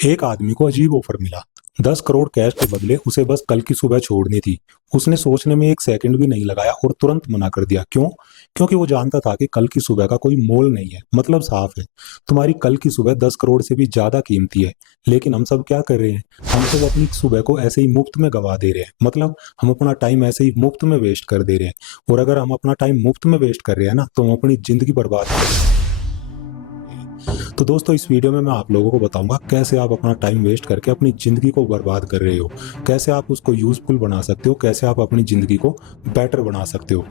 एक आदमी को अजीब ऑफर मिला। 10 करोड़ कैश के बदले उसे बस कल की सुबह छोड़नी थी। उसने सोचने में एक सेकंड भी नहीं लगाया और तुरंत मना कर दिया। क्यों? क्योंकि वो जानता था कि कल की सुबह का कोई मोल नहीं है। मतलब साफ है, तुम्हारी कल की सुबह 10 करोड़ से भी ज्यादा कीमती है। लेकिन हम सब क्या कर रहे हैं? हम सब अपनी सुबह को ऐसे ही मुफ्त में गवा दे रहे हैं। मतलब हम अपना टाइम ऐसे ही मुफ्त में वेस्ट कर दे रहे हैं। और अगर हम अपना टाइम मुफ्त में वेस्ट कर रहे हैं ना, तो हम अपनी जिंदगी बर्बाद कर रहे हैं। तो दोस्तों, इस वीडियो में मैं आप लोगों को बताऊंगा कैसे आप अपना टाइम वेस्ट करके अपनी ज़िंदगी को बर्बाद कर रहे हो, कैसे आप उसको यूज़फुल बना सकते हो, कैसे आप अपनी ज़िंदगी को बेटर बना सकते हो।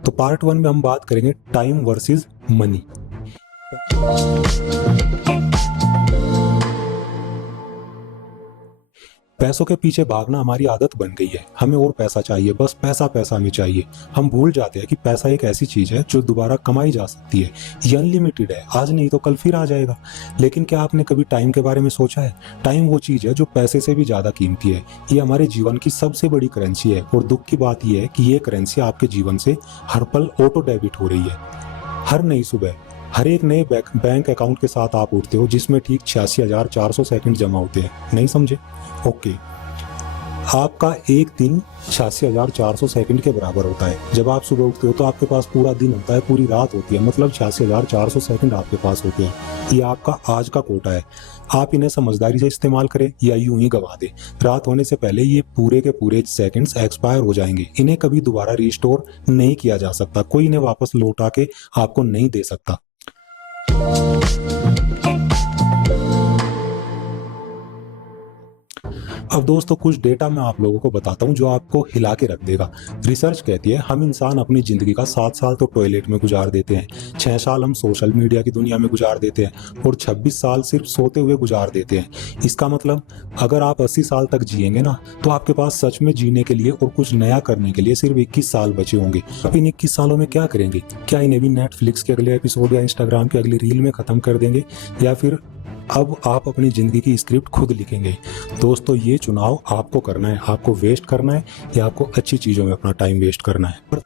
तो पार्ट 1 में हम बात करेंगे टाइम वर्सेस मनी। पैसों के पीछे भागना हमारी आदत बन गई है। हमें और पैसा चाहिए, बस पैसा पैसा हमें चाहिए। हम भूल जाते हैं कि पैसा एक ऐसी चीज है जो दोबारा कमाई जा सकती है। ये अनलिमिटेड है, आज नहीं तो कल फिर आ जाएगा। लेकिन क्या आपने कभी टाइम के बारे में सोचा है? टाइम वो चीज है जो पैसे से भी ज्यादा कीमती है। ये हमारे जीवन की सबसे बड़ी करेंसी है। और दुख की बात यह है कि ये करेंसी आपके जीवन से हर पल ऑटो डेबिट हो रही है। हर नई सुबह हर एक नए बैंक अकाउंट के साथ आप उठते हो जिसमें ठीक 86,400 सेकंड जमा होते हैं। नहीं समझे? ओके। आपका एक दिन 86,400 सेकंड के बराबर होता है। जब आप सुबह उठते हो तो आपके पास पूरा दिन होता है, पूरी रात होती है। मतलब 86,400 सेकंड आपके पास होते हैं। ये आपका आज का कोटा है। आप इन्हें समझदारी से इस्तेमाल करें या यूं ही गवा दें। रात होने से पहले ये पूरे के पूरे सेकंड्स एक्सपायर हो जाएंगे। इन्हें कभी दोबारा रिस्टोर नहीं किया जा सकता। कोई इन्हें वापस लौटा के आपको नहीं दे सकता। अब दोस्तों, कुछ डेटा मैं आप लोगों को बताता हूं जो आपको हिला के रख देगा। रिसर्च कहती है हम इंसान अपनी जिंदगी का 7 साल तो टॉयलेट में गुजार देते हैं, 6 साल हम सोशल मीडिया की दुनिया में गुजार देते हैं और 26 साल सिर्फ सोते हुए गुजार देते हैं। इसका मतलब अगर आप 80 साल तक जिएंगे ना, तो आपके पास सच में जीने के लिए और कुछ नया करने के लिए सिर्फ 21 साल बचे होंगे। अब इन 21 सालों में क्या करेंगे? क्या इन्हें भी नेटफ्लिक्स के अगले एपिसोड या इंस्टाग्राम की अगली रील में खत्म कर देंगे, या फिर अब आप अपनी जिंदगी की स्क्रिप्ट खुद लिखेंगे? दोस्तों, ये चुनाव आपको करना है। आपको वेस्ट करना है या आपको अच्छी चीजों में अपना टाइम वेस्ट करना है।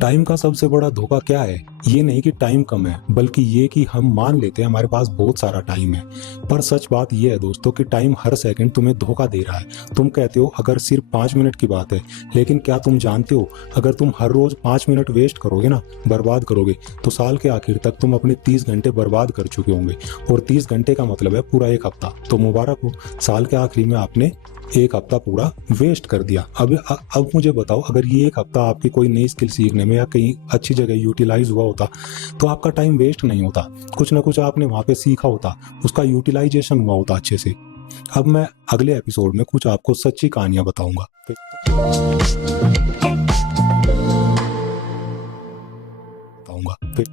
टाइम का सबसे बड़ा धोखा क्या है? ये नहीं कि टाइम कम है, बल्कि ये कि हम मान लेते हैं हमारे पास बहुत सारा टाइम है। पर सच बात ये है दोस्तों कि टाइम हर सेकंड तुम्हें धोखा दे रहा है। तुम कहते हो अगर सिर्फ 5 मिनट की बात है, लेकिन क्या तुम जानते हो अगर तुम हर रोज 5 मिनट वेस्ट करोगे ना, बर्बाद करोगे, तो साल के आखिर तक तुम अपने 30 घंटे बर्बाद कर चुके होंगे। और 30 घंटे का मतलब है पूरा एक हफ्ता। तो मुबारक हो, साल के आखिरी में आपने एक हफ्ता पूरा वेस्ट कर दिया। अब मुझे बताओ, अगर ये एक हफ्ता आपकी कोई नई स्किल सीखने में या कहीं अच्छी जगह यूटिलाइज हुआ होता, तो आपका टाइम वेस्ट नहीं होता। कुछ ना कुछ आपने वहां पे सीखा होता, उसका यूटिलाइजेशन हुआ होता अच्छे से। अब मैं अगले एपिसोड में कुछ आपको सच्ची कहानियां बताऊंगा।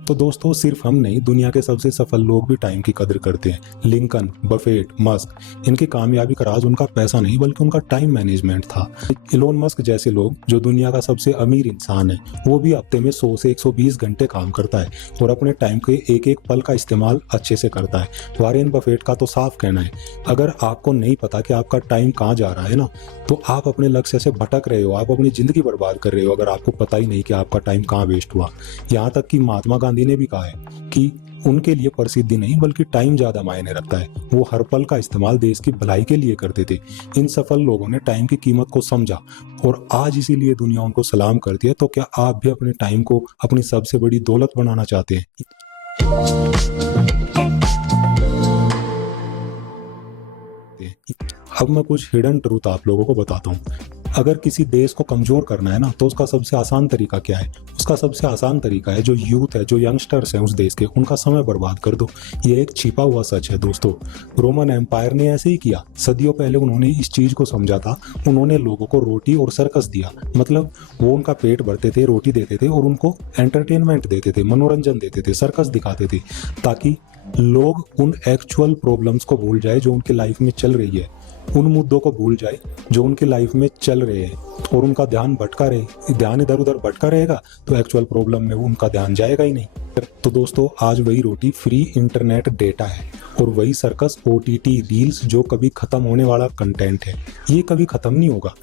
तो दोस्तों, सिर्फ हम नहीं, दुनिया के सबसे सफल लोग भी टाइम की कदर करते हैं। लिंकन, बफेट, मस्क, इनकी कामयाबी का राज उनका पैसा नहीं बल्कि उनका टाइम मैनेजमेंट था। इलोन मस्क जैसे लोग, जो दुनिया का सबसे अमीर इंसान है, वो भी हफ्ते में 100 से 120 घंटे काम करता है और अपने टाइम के एक एक पल का इस्तेमाल अच्छे से करता है। वॉरेन बफेट का तो साफ कहना है, अगर आपको नहीं पता कि आपका टाइम कहाँ जा रहा है ना, तो आप अपने लक्ष्य से भटक रहे हो, आप अपनी जिंदगी बर्बाद कर रहे हो, अगर आपको पता ही नहीं कि आपका टाइम कहाँ वेस्ट हुआ। यहाँ तक कि महात्मा गांधी ने भी कहा है कि उनके लिए प्रसिद्धि नहीं बल्कि टाइम ज्यादा मायने रखता है। वो हर पल का इस्तेमाल देश की भलाई के लिए करते थे। इन सफल लोगों ने टाइम की कीमत को समझा और आज इसीलिए दुनिया उनको सलाम करती है। तो क्या आप भी अपने टाइम को अपनी सबसे बड़ी दौलत बनाना चाहते हैं? अब मैं कुछ हिडन ट्रूथ आप लोगों को बताता हूँ। अगर किसी देश को कमजोर करना है ना, तो उसका सबसे आसान तरीका क्या है? उसका सबसे आसान तरीका है, जो यूथ है, जो यंगस्टर्स हैं उस देश के, उनका समय बर्बाद कर दो। ये एक छिपा हुआ सच है दोस्तों। रोमन एम्पायर ने ऐसे ही किया। सदियों पहले उन्होंने इस चीज को समझा था। उन्होंने लोगों को रोटी और सर्कस दिया। मतलब वो उनका पेट भरते थे, रोटी देते थे और उनको एंटरटेनमेंट देते थे, मनोरंजन देते थे, सर्कस दिखाते थे, ताकि लोग उन एक्चुअल प्रॉब्लम्स को भूल जाए जो उनकी लाइफ में चल रही है, उन मुद्दों को भूल जाए जो उनकी लाइफ में चल रहे हैं, और उनका ध्यान भटका रहे। ध्यान इधर उधर भटका रहेगा तो एक्चुअल प्रॉब्लम में उनका ध्यान जाएगा ही नहीं। तो दोस्तों, आज वही रोटी फ्री इंटरनेट डेटा है। और वही सर्कस OTT रील्स जो कभी खत्म होने वाला कंटेंट है, ये कभी खत्म नहीं होगा।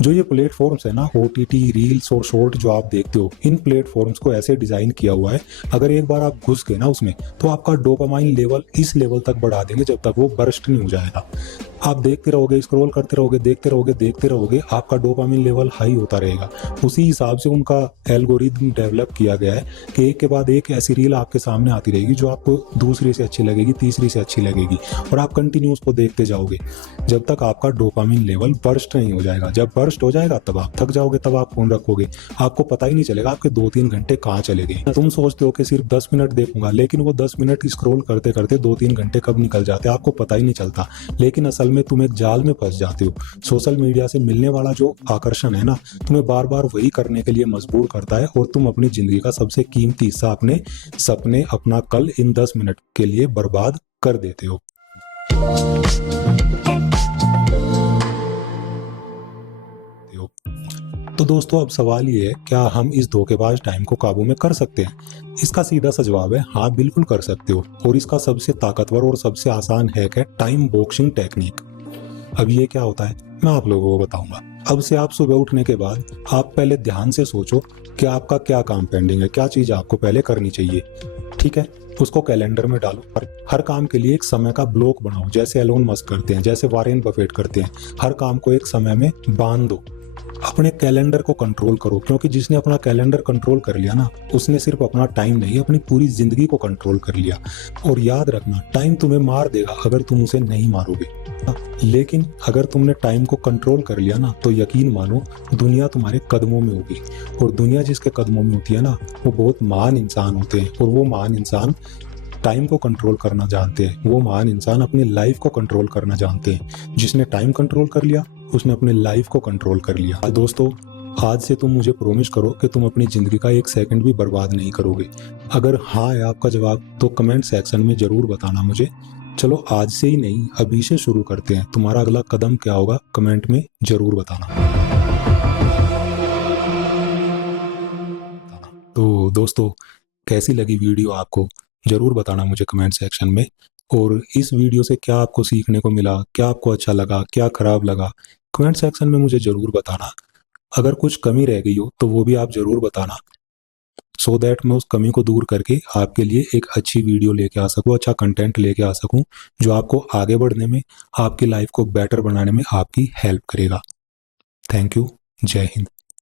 जो ये प्लेटफॉर्म्स है ना, OTT रील्स और शॉर्ट जो आप देखते हो, इन प्लेटफॉर्म्स को ऐसे डिजाइन किया हुआ है, अगर एक बार आप घुस गए ना उसमें, तो आपका डोपामाइन लेवल इस लेवल तक बढ़ा देंगे जब तक वो बर्स्ट नहीं हो जाएगा। आप देखते रहोगे, स्क्रॉल करते रहोगे, देखते रहोगे, आपका डोपामाइन लेवल हाई होता रहेगा। उसी हिसाब से उनका एल्गोरिथम डेवलप किया गया है कि एक के बाद एक ऐसी रील आपके सामने आती रहेगी जो आपको दूसरी से अच्छी लगेगी, तीसरी से अच्छी लगेगी, और आप कंटिन्यू उसको देखते जाओगे जब तक आपका डोपामाइन लेवल बर्स्ट नहीं हो जाएगा। जब बर्स्ट हो जाएगा तब आप थक जाओगे, तब आप फोन रखोगे, आपको पता ही नहीं चलेगा आपके 2-3 घंटे कहाँ चले गए। तुम सोचते हो कि सिर्फ 10 मिनट देखूंगा, लेकिन वो 10 मिनट स्क्रॉल करते करते 2-3 घंटे कब निकल जाते हैं आपको पता ही नहीं चलता। लेकिन असल में तुम एक जाल में फंस जाते हो। सोशल मीडिया से मिलने वाला जो आकर्षण है ना, तुम्हें बार बार वही करने के लिए मजबूर करता है, और तुम अपनी जिंदगी का सबसे कीमती हिस्सा, अपने सपने, अपना कल, इन 10 मिनट के लिए बर्बाद कर देते हो। तो दोस्तों, अब सवाल ये है, क्या हम इस धोखेबाज टाइम को काबू में कर सकते हैं? इसका सीधा सा जवाब है हाँ, बिल्कुल कर सकते हो। और इसका सबसे ताकतवर और सबसे आसान हैक है टाइम बॉक्सिंग टेक्निक। अब ये क्या होता है मैं आप लोगों को बताऊंगा। अब से आप सुबह उठने के बाद आप पहले ध्यान से सोचो कि आपका क्या काम पेंडिंग है, क्या चीज आपको पहले करनी चाहिए। ठीक है, उसको कैलेंडर में डालो। हर काम के लिए एक समय का ब्लॉक बनाओ, जैसे एलोन मस्क करते हैं, जैसे वॉरेन बफेट करते हैं। हर काम को एक समय में बांध दो। अपने कैलेंडर को कंट्रोल करो, क्योंकि जिसने अपना कैलेंडर कंट्रोल कर लिया ना, उसने सिर्फ अपना टाइम नहीं, अपनी पूरी जिंदगी को कंट्रोल कर लिया। और याद रखना, टाइम तुम्हें मार देगा अगर तुम उसे नहीं मारोगे, लेकिन अगर तुमने टाइम को कंट्रोल कर लिया ना, तो यकीन मानो दुनिया तुम्हारे कदमों में होगी। और दुनिया जिसके कदमों में होती है ना, वो बहुत महान इंसान होते हैं। और वो महान इंसान टाइम को कंट्रोल करना जानते हैं। वो महान इंसान अपनी लाइफ को कंट्रोल करना जानते हैं। जिसने टाइम कंट्रोल कर लिया, उसने अपनी लाइफ को कंट्रोल कर लिया। दोस्तों, आज से तुम मुझे प्रॉमिस करो कि तुम अपनी जिंदगी का 1 सेकंड भी बर्बाद नहीं करोगे। अगर हाँ है आपका जवाब, तो कमेंट सेक्शन में जरूर बताना मुझे। चलो, आज से ही नहीं, अभी से शुरू करते हैं। तुम्हारा अगला कदम क्या होगा, कमेंट में जरूर बताना। तो दोस्तों, कैसी लगी वीडियो आपको, जरूर बताना मुझे कमेंट सेक्शन में। और इस वीडियो से क्या आपको सीखने को मिला, क्या आपको अच्छा लगा, क्या खराब लगा, कमेंट सेक्शन में मुझे जरूर बताना। अगर कुछ कमी रह गई हो तो वो भी आप जरूर बताना, सो दैट मैं उस कमी को दूर करके आपके लिए एक अच्छी वीडियो लेके आ सकूं, अच्छा कंटेंट लेके आ सकूं, जो आपको आगे बढ़ने में, आपकी लाइफ को बेटर बनाने में आपकी हेल्प करेगा। Thank you. जय हिंद।